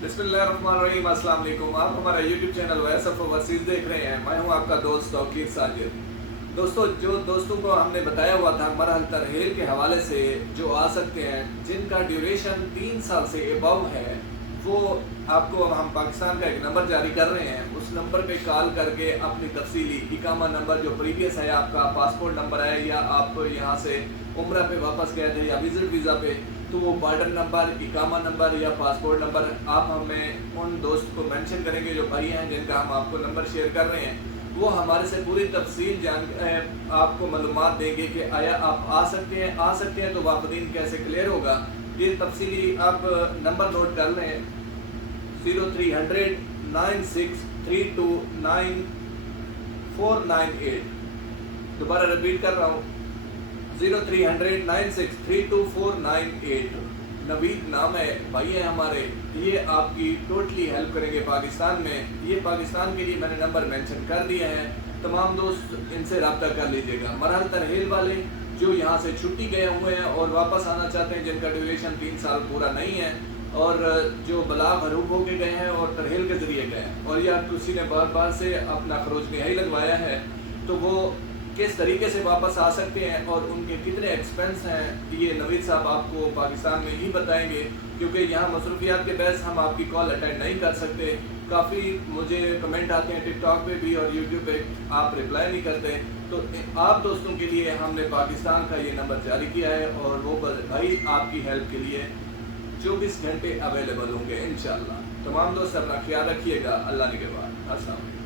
बिस्मिल्लाहिर्रहमानिर्रहीम। अस्सलाम वालेकुम। आप हमारा YouTube channel voice of overseas देख रहे हैं। मैं हूं आपका दोस्त तौकीर साजिद। दोस्तों को हमने बताया हुआ था मरहल तरहील के हवाले से जो आ सकते हैं, जिनका ड्यूरेशन 3 साल से अबव है, वो आपको हम पाकिस्तान का एक नंबर जारी कर रहे हैं। उस नंबर पे कॉल करके अपनी तफसीली इकामा नंबर जो प्रीवियस है, आपका पासपोर्ट नंबर है, या आप यहाँ से उम्रा पे वापस गए थे या विजिट वीज़ा पे, तो वो बॉर्डर नंबर, इकामा नंबर या पासपोर्ट नंबर आप हमें उन दोस्त को मेंशन करेंगे जो भाई हैं जिनका हम आपको नंबर शेयर कर रहे हैं। वो हमारे से पूरी तफसील आपको मालूमात देंगे कि आया आप आ सकते हैं तो वापदीन कैसे क्लियर होगा। ये तफसीली आप नंबर नोट कर लें, 0300 9632 9498। दोबारा रिपीट कर रहा हूँ, 0300 9632 नवीद नाम है, भाई है हमारे। ये आपकी टोटली हेल्प करेंगे पाकिस्तान में। ये पाकिस्तान के लिए मैंने नंबर मेंशन कर दिए हैं। तमाम दोस्त इनसे रब्ता कर लीजिएगा। मरहल तरहील वाले जो यहाँ से छुट्टी गए हुए हैं और वापस आना चाहते हैं, जिनका ड्यूरेशन 3 साल पूरा नहीं है, और जो बलाग हरूब होके गए हैं और तरहील के ज़रिए गए हैं, और या किसी ने बार से अपना खरोज नहाई लगवाया है, तो वो किस तरीके से वापस आ सकते हैं और उनके कितने एक्सपेंस हैं, ये नवीद साहब आपको पाकिस्तान में ही बताएंगे, क्योंकि यहाँ मसरूफियात के बहस हम आपकी कॉल अटेंड नहीं कर सकते। काफ़ी मुझे कमेंट आते हैं टिकटॉक पे भी और यूट्यूब पे, आप रिप्लाई नहीं करते। तो आप दोस्तों के लिए हमने पाकिस्तान का ये नंबर जारी किया है, और वो भाई आपकी हेल्प के लिए 24 घंटे अवेलेबल होंगे इंशाल्लाह। तमाम दोस्त अपना ख्याल रखिएगा। अल्लाह निगहबान। अस्सलाम।